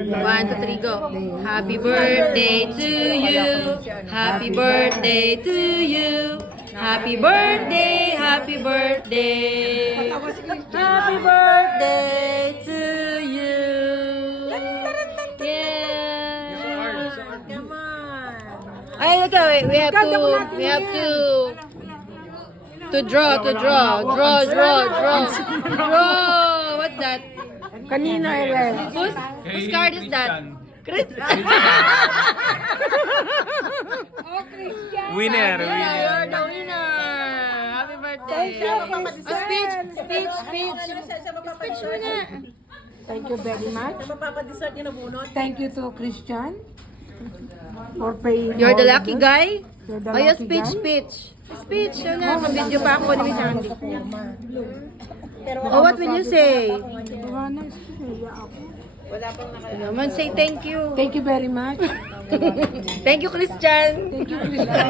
1, 2, 3, go. Happy birthday to you. Happy birthday to you. Happy birthday, happy birthday. Happy birthday to you. Yeah. Come on. Ay, okay, we have to draw. What's that? Kanino, Ellen? Whose card is that? Winner. You're the winner. Happy birthday. Speech. Speech muna. Thank you very much. Mapapadessert niya na bunot. Thank you to Christian for paying. You're the all lucky this. guy? You're the Oh, yeah, lucky speech. guy. Speech. Ano na, mag-video pa ako ni Miss Andy. Oh, what will you say? Wala na, iiyak ako. Naman, say thank you. Thank you very much. Thank you, Christian. Thank you, Christian.